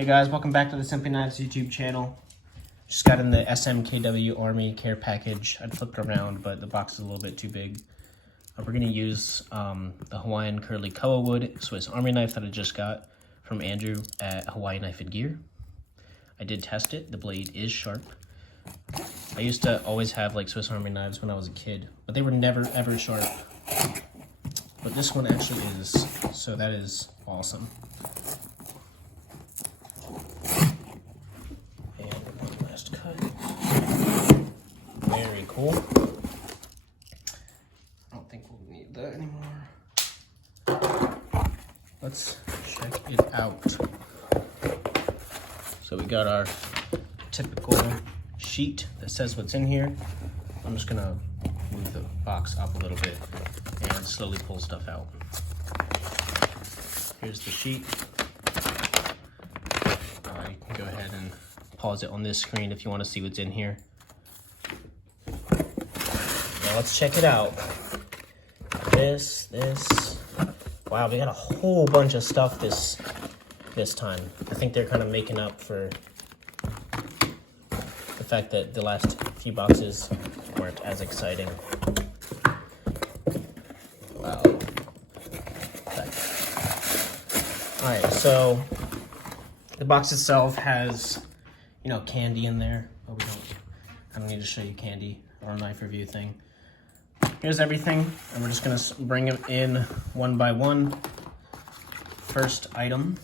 Hey guys, welcome back to the Simply Knives YouTube channel. Just got in the SMKW Army Care Package. I flipped it around, but the box is a little bit too big. We're going to use the Hawaiian Curly Koa Wood Swiss Army knife that I just got from Andrew at Hawaii Knife and Gear. I did test it. The blade is sharp. I used to always have like Swiss Army knives when I was a kid, but they were never ever sharp. But this one actually is, so that is awesome. And one last cut. Very cool. I don't think we'll need that anymore. Let's check it out. So we got our typical sheet that says what's in here. I'm just gonna move the box up a little bit and slowly pull stuff out. Here's the sheet. You can go ahead and pause it on this screen if you want to see what's in here. Now let's check it out. This. Wow, we got a whole bunch of stuff this time. I think they're kind of making up for the fact that the last few boxes weren't as exciting. Wow. Alright, so the box itself has, candy in there, but I don't need to show you candy or a knife review thing. Here's everything, and we're just gonna bring them in one by one. First item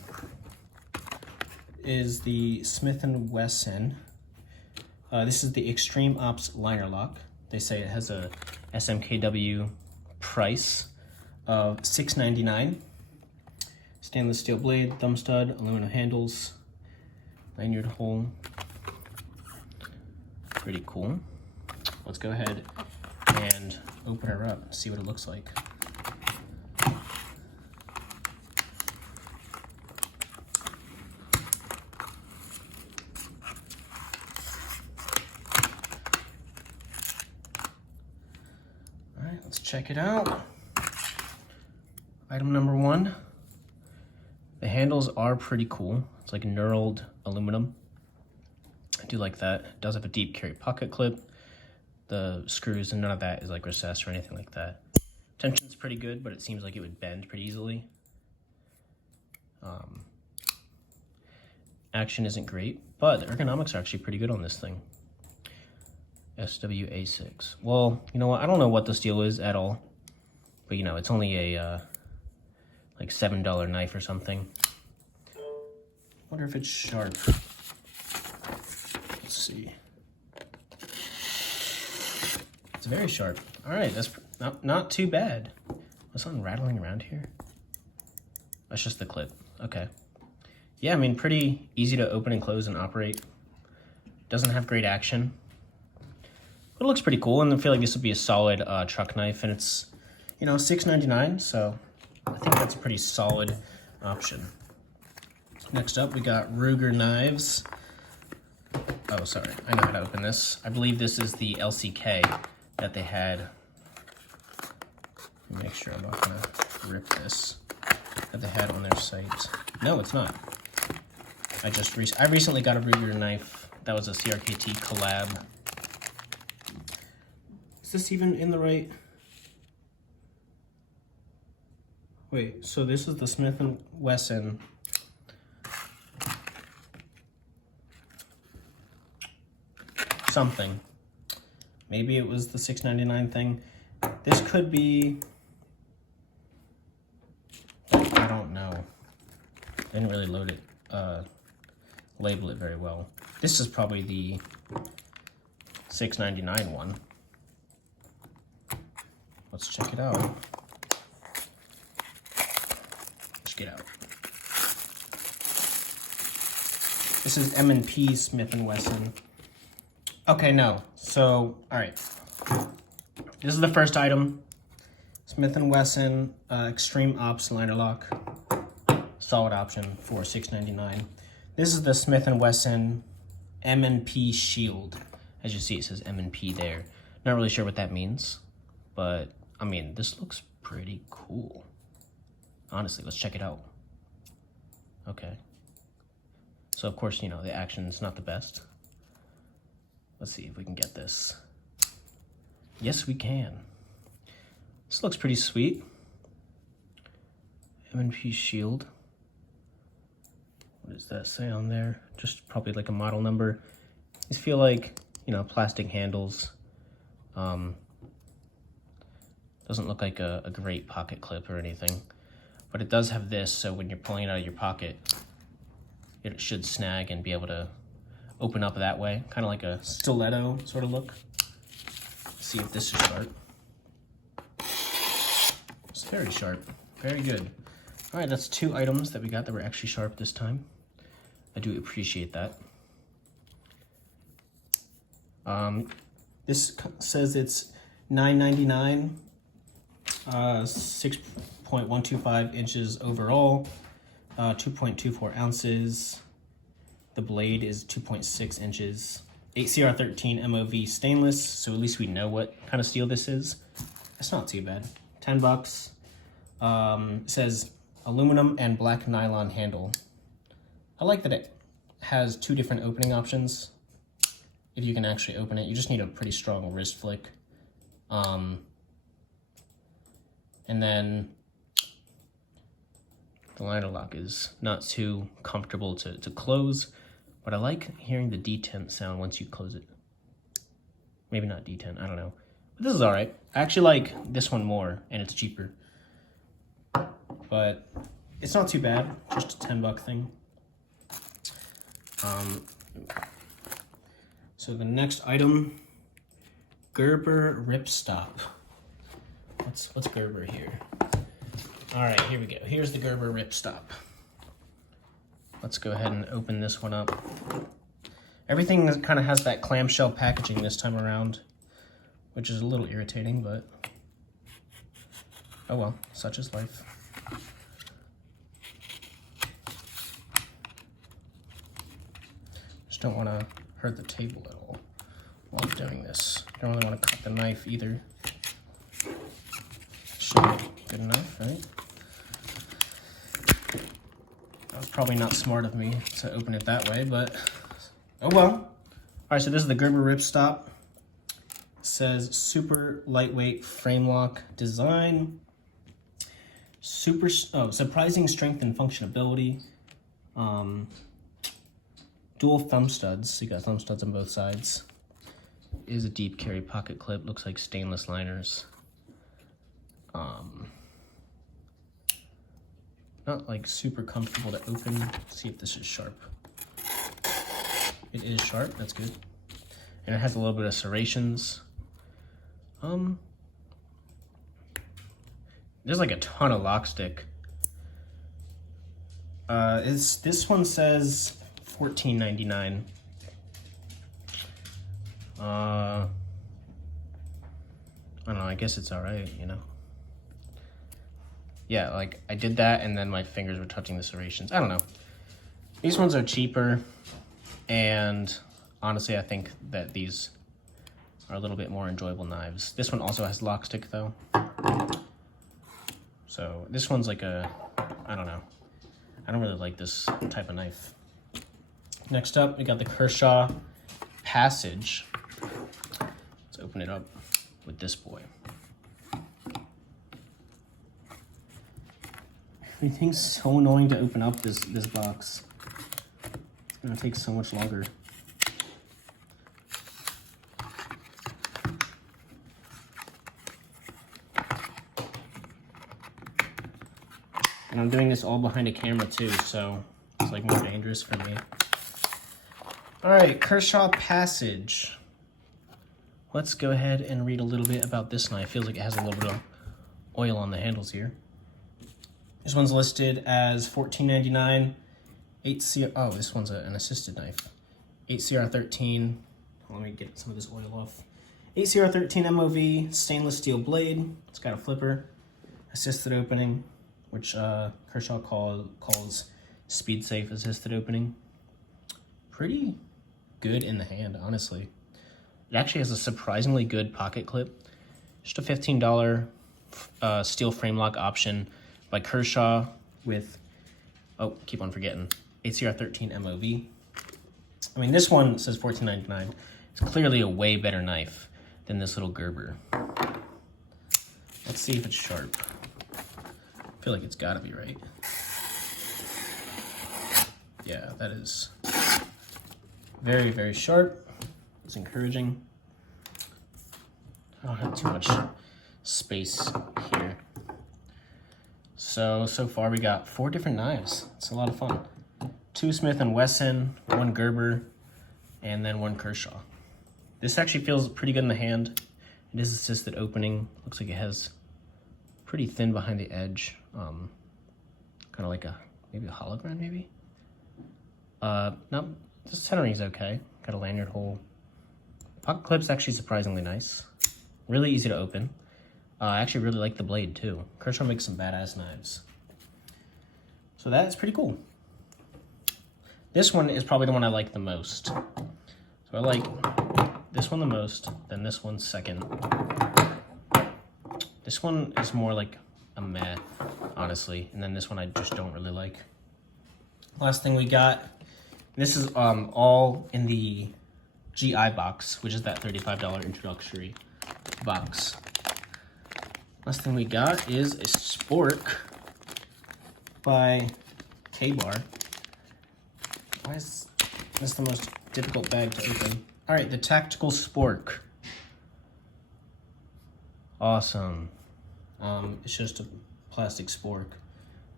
is the Smith & Wesson. This is the Extreme Ops Liner Lock. They say it has a SMKW price of $6.99. Stainless steel blade, thumb stud, aluminum handles, lanyard hole. Pretty cool. Let's go ahead and open her up, see what it looks like. Alright, let's check it out. Item number one. The handles are pretty cool. It's like knurled aluminum. I do like that. It does have a deep carry pocket clip. The screws and none of that is like recessed or anything like that. Tension's pretty good, but it seems like it would bend pretty easily. Action isn't great, but the ergonomics are actually pretty good on this thing. SWA6. Well, you know what? I don't know what this deal is at all, but it's only a like $7 knife or something. Wonder if it's sharp. Let's see. It's very sharp. All right, that's not too bad. Was something rattling around here? That's just the clip. Okay. Yeah, I mean, pretty easy to open and close and operate. Doesn't have great action, but it looks pretty cool. And I feel like this would be a solid truck knife, and it's $6.99, so I think that's a pretty solid option. Next up, we got Ruger knives. Oh, sorry, I know how to open this. I believe this is the LCK that they had. Let me make sure I'm not gonna rip this. That they had on their site. No, it's not. I recently got a Ruger knife. That was a CRKT collab. Is this even in the right? Wait, so this is the Smith & Wesson. Something. Maybe it was the $6.99 thing. This could be, I don't know. I didn't really load it, label it very well. This is probably the $6.99 one. Let's check it out. Get out. This is M&P Smith & Wesson. Okay, no. So, all right. This is the first item. Smith & Wesson Extreme Ops Liner Lock. Solid option for $6.99. This is the Smith & Wesson M&P Shield. As you see, it says M&P there. Not really sure what that means, but I mean, this looks pretty cool. Honestly, let's check it out. Okay. So of course, you know, the action's not the best. Let's see if we can get this. Yes, we can. This looks pretty sweet. M&P shield. What does that say on there? Just probably like a model number. These feel like, you know, plastic handles. Doesn't look like a great pocket clip or anything, but it does have this, so when you're pulling it out of your pocket, it should snag and be able to open up that way, kind of like a stiletto sort of look. Let's see if this is sharp. It's very sharp, very good. All right, that's 2 items that we got that were actually sharp this time. I do appreciate that. This says it's $9.99, 6.125 inches overall, 2.24 ounces. The blade is 2.6 inches. 8CR13 MOV stainless, so at least we know what kind of steel this is. That's not too bad. 10 bucks. It says aluminum and black nylon handle. I like that it has 2 different opening options. If you can actually open it, you just need a pretty strong wrist flick. And then the liner lock is not too comfortable to close, but I like hearing the detent sound once you close it. Maybe not detent, I don't know. But this is all right. I actually like this one more, and it's cheaper. But it's not too bad, just a 10-buck thing. So the next item, Gerber Rip Stop. What's Gerber here? All right, here we go. Here's the Gerber Rip Stop. Let's go ahead and open this one up. Everything kind of has that clamshell packaging this time around, which is a little irritating, but oh well, such is life. Just don't want to hurt the table at all while I'm doing this. Don't really want to cut the knife either. Should be good enough, right? That was probably not smart of me to open it that way, but oh well. All right, so this is the Gerber Rip Stop. It says super lightweight frame lock design. Surprising strength and functionality. Dual thumb studs, so you got thumb studs on both sides. Is a deep carry pocket clip, looks like stainless liners. Not like super comfortable to open. Let's see if this is sharp. It is sharp, that's good. And it has a little bit of serrations. There's like a ton of lock stick. This one says $14.99. I don't know, I guess it's all right, you know? Yeah, like I did that and then my fingers were touching the serrations. I don't know. These ones are cheaper, and honestly, I think that these are a little bit more enjoyable knives. This one also has lock stick though. So this one's like I don't know. I don't really like this type of knife. Next up, we got the Kershaw Passage. Let's open it up with this boy. Everything's so annoying to open up this box. It's gonna take so much longer. And I'm doing this all behind a camera too, so it's like more dangerous for me. All right, Kershaw Passage. Let's go ahead and read a little bit about this knife. Feels like it has a little bit of oil on the handles here. This one's listed as $14.99. 8CR. Oh, this one's an assisted knife. 8CR13. Let me get some of this oil off. 8CR13 MOV stainless steel blade. It's got a flipper, assisted opening, which Kershaw calls speed safe assisted opening. Pretty good in the hand, honestly. It actually has a surprisingly good pocket clip. Just a $15 steel frame lock option by Kershaw with, oh, keep on forgetting, 8CR13 MOV. I mean, this one says $14.99. It's clearly a way better knife than this little Gerber. Let's see if it's sharp. I feel like it's gotta be right. Yeah, that is very, very sharp. It's encouraging. I don't have too much space here. So far we got 4 different knives. It's a lot of fun. 2 Smith & Wesson, 1 Gerber, and then 1 Kershaw. This actually feels pretty good in the hand. It is assisted opening. Looks like it has pretty thin behind the edge. Kind of like maybe a hologram, maybe? No, the centering is okay. Got a lanyard hole. Pocket clip's actually surprisingly nice. Really easy to open. I actually really like the blade too. Kershaw makes some badass knives. So that's pretty cool. This one is probably the one I like the most. So I like this one the most, then this one second. This one is more like a meh, honestly. And then this one I just don't really like. Last thing we got, this is all in the GI box, which is that $35 introductory box. Last thing we got is a Spork by KBAR. Why is this the most difficult bag to open? All right, the Tactical Spork. Awesome. It's just a plastic Spork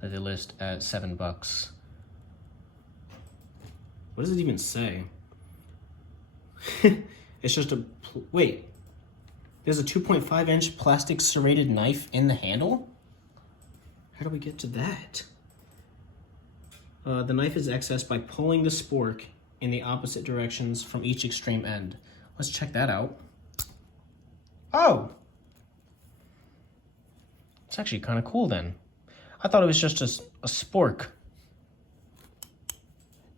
that they list at $7. What does it even say? It's just a, wait. There's a 2.5-inch plastic serrated knife in the handle? How do we get to that? The knife is accessed by pulling the spork in the opposite directions from each extreme end. Let's check that out. Oh! It's actually kind of cool then. I thought it was just a spork.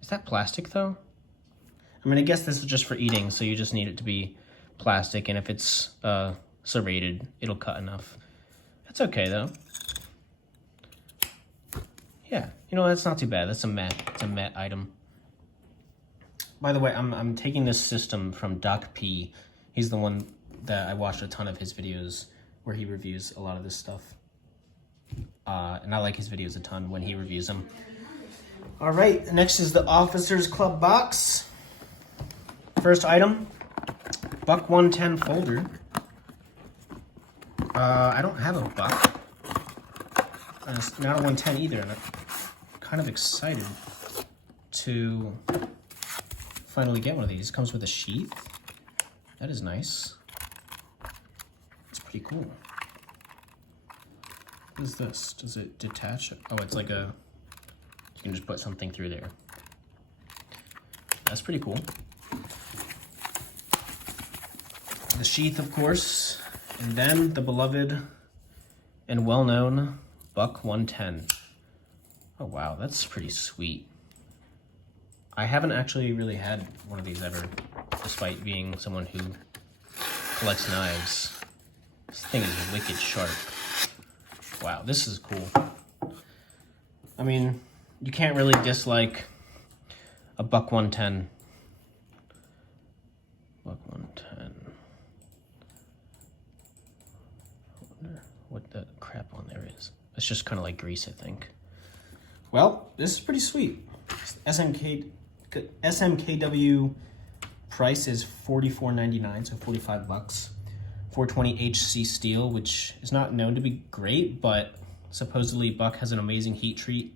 Is that plastic though? I mean, I guess this is just for eating, so you just need it to be plastic, and if it's serrated, it'll cut enough. That's okay though. Yeah, you know, that's not too bad. That's a Met. It's a Met item. By the way, I'm taking this system from Doc P. He's the one that I watched a ton of his videos where he reviews a lot of this stuff. And I like his videos a ton when he reviews them. All right, next is the Officers Club box. First item, Buck 110 folder. I don't have a Buck. It's not a 110 either, and I'm kind of excited to finally get one of these. It comes with a sheath. That is nice. It's pretty cool. What is this? Does it detach? Oh, it's like a, you can just put something through there. That's pretty cool. The sheath, of course, and then the beloved and well-known Buck 110. Oh wow, that's pretty sweet. I haven't actually really had one of these ever, despite being someone who collects knives. This thing is wicked sharp. Wow, this is cool. I mean, you can't really dislike a Buck 110. Buck 110. I wonder what the crap on there is. It's just kind of like grease, I think. Well, this is pretty sweet. SMKW price is $44.99, so $45. 420 HC steel, which is not known to be great, but supposedly Buck has an amazing heat treat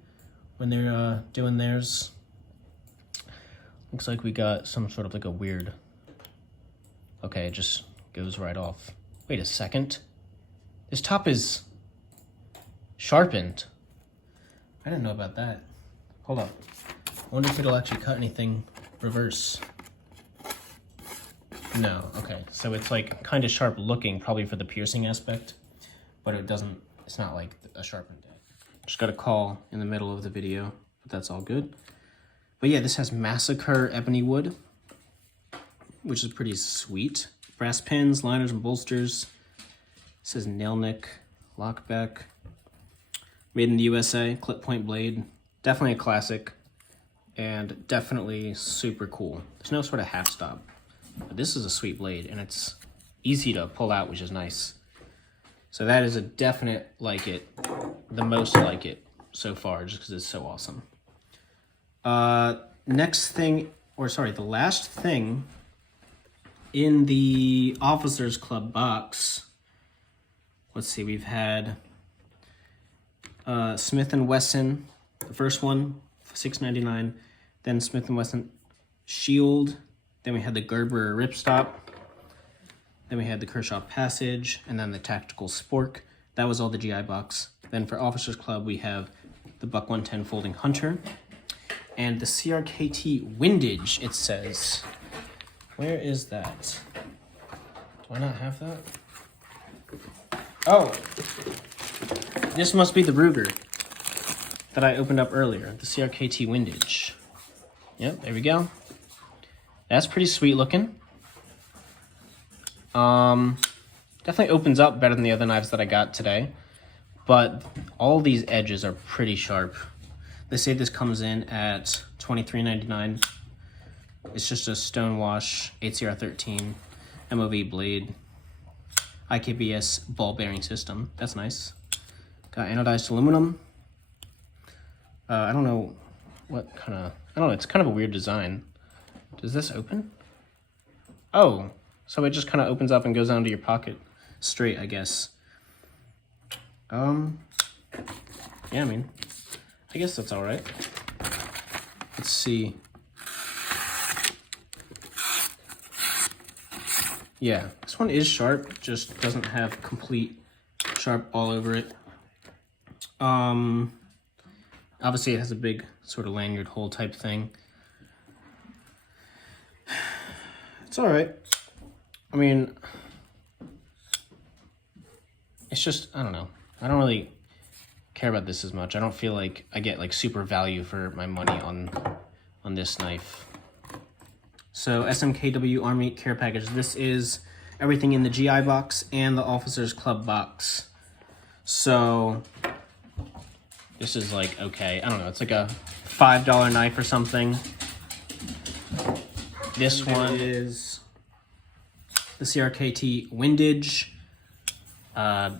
when they're doing theirs. Looks like we got some sort of like a weird, okay, it just goes right off. Wait a second. This top is sharpened. I didn't know about that. Hold up. I wonder if it'll actually cut anything reverse. No, okay. So it's like kind of sharp looking, probably for the piercing aspect, but it doesn't, it's not like a sharpened edge. Just got a call in the middle of the video, but that's all good. But yeah, this has Massacre ebony wood, which is pretty sweet. Brass pins, liners, and bolsters. It says nail nick, lockback. Made in the USA, clip point blade. Definitely a classic. and definitely super cool. There's no sort of half stop. But this is a sweet blade, and it's easy to pull out, which is nice. So that is a definite like it, the most like it so far, just because it's so awesome. Next thing, or sorry, the last thing in the Officers Club box. Let's see, we've had Smith & Wesson, the first one, $6.99. Then Smith & Wesson Shield. Then we had the Gerber Rip Stop. Then we had the Kershaw Passage, and then the Tactical Spork. That was all the GI box. Then for Officers Club, we have the Buck 110 Folding Hunter. And the CRKT Windage, it says. Where is that? Do I not have that? Oh! This must be the Ruger that I opened up earlier, the CRKT Windage. Yep, there we go. That's pretty sweet looking. Definitely opens up better than the other knives that I got today, but all these edges are pretty sharp. They say this comes in at $23.99. It's just a Stonewash 8CR13 MOV blade, IKBS ball bearing system. That's nice. Got anodized aluminum. I don't know what kind of, I don't know, it's kind of a weird design. Does this open? Oh, so it just kind of opens up and goes down to your pocket straight, I guess. Yeah, I mean, I guess that's all right. Let's see. Yeah, this one is sharp, just doesn't have complete sharp all over it. Obviously it has a big sort of lanyard hole type thing. It's all right. I mean, it's just, I don't know. I don't really care about this as much. I don't feel like I get like super value for my money on this knife. So SMKW Army Care Package. This is everything in the GI box and the Officers Club box. So this is like, okay, I don't know. It's like a $5 knife or something. This one is the CRKT Windage. I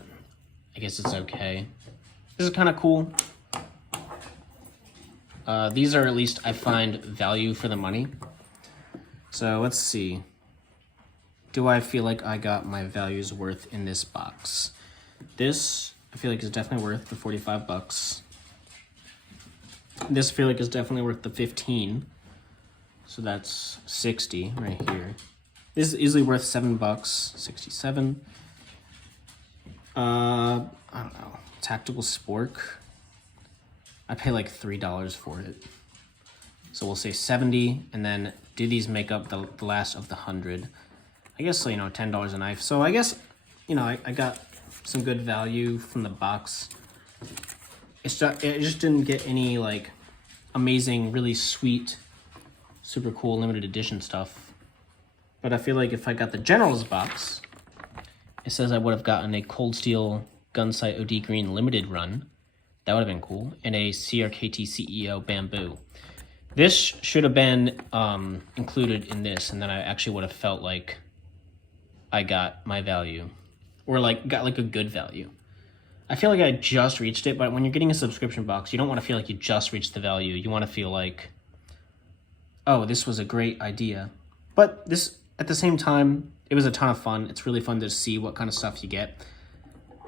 guess it's okay. This is kind of cool. These are, at least I find, value for the money. So let's see. Do I feel like I got my values worth in this box? This, I feel like, is definitely worth the 45 bucks. This I feel like is definitely worth the 15. So that's 60 right here. This is easily worth $7, 67. I don't know. Tactical Spork. I pay like $3 for it. So we'll say 70, and then do these make up the last of the 100? I guess, you know, $10 a knife. So I guess, you know, I got some good value from the box. It just didn't get any like amazing, really sweet, super cool limited edition stuff. But I feel like if I got the General's box, it says I would have gotten a Cold Steel Gunsight OD Green limited run. That would have been cool. And a CRKT CEO Bamboo. This should have been included in this, and then I actually would have felt like I got my value. Or like got like a good value. I feel like I just reached it, but when you're getting a subscription box, you don't want to feel like you just reached the value. You want to feel like, oh, this was a great idea. But this, at the same time, it was a ton of fun. It's really fun to see what kind of stuff you get.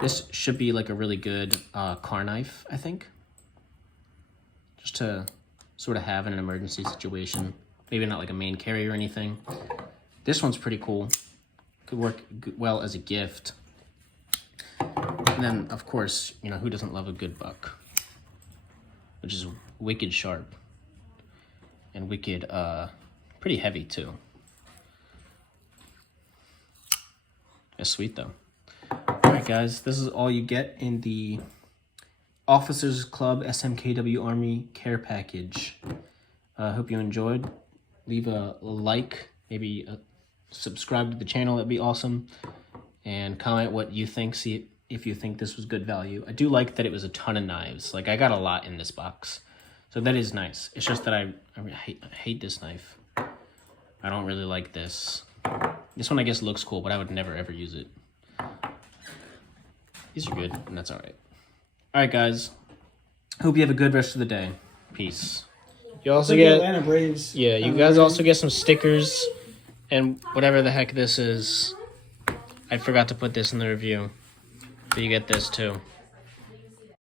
This should be like a really good car knife, I think. Just to sort of have in an emergency situation. Maybe not like a main carry or anything. This one's pretty cool. Could work well as a gift. And then, of course, you know, who doesn't love a good buck? Which is wicked sharp. And wicked, pretty heavy too. It's sweet though. Alright guys, this is all you get in the Officers Club SMKW Army Care Package. Hope you enjoyed. Leave a like, maybe subscribe to the channel, that'd be awesome. And comment what you think, see if you think this was good value. I do like that it was a ton of knives. Like, I got a lot in this box. So So that is nice. It's just that I hate this knife. I don't really like this. This one I guess looks cool, but I would never ever use it. These are good, and that's all right. All right, guys. Hope you have a good rest of the day. Peace. You also get Atlanta Braves. Yeah, you guys also get some stickers and whatever the heck this is. I forgot to put this in the review. But you get this too.